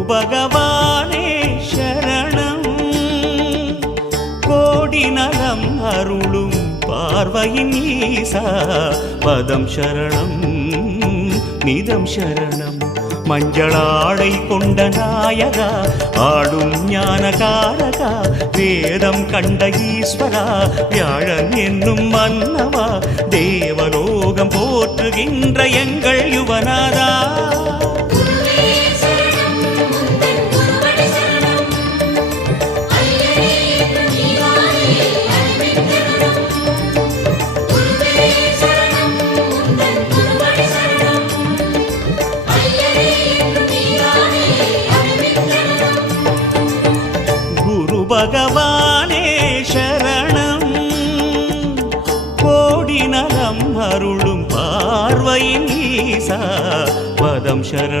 பகவானே சரணம் கோடி நலம் அருளும் பார்வையின் ஈசா பதம் சரணம் நிதம் சரணம் மஞ்சளாடை கொண்ட நாயகா ஆடும் ஞானகாரகா வேதம் கண்ட ஈஸ்வரா வியாழன் என்னும் மன்னவா தேவலோகம் போற்றுகின்ற எங்கள் யுவனாதா பகவானே சரணம் கோடி நலம் அருளும் பார்வையின் ஈசா பதம் சரணம்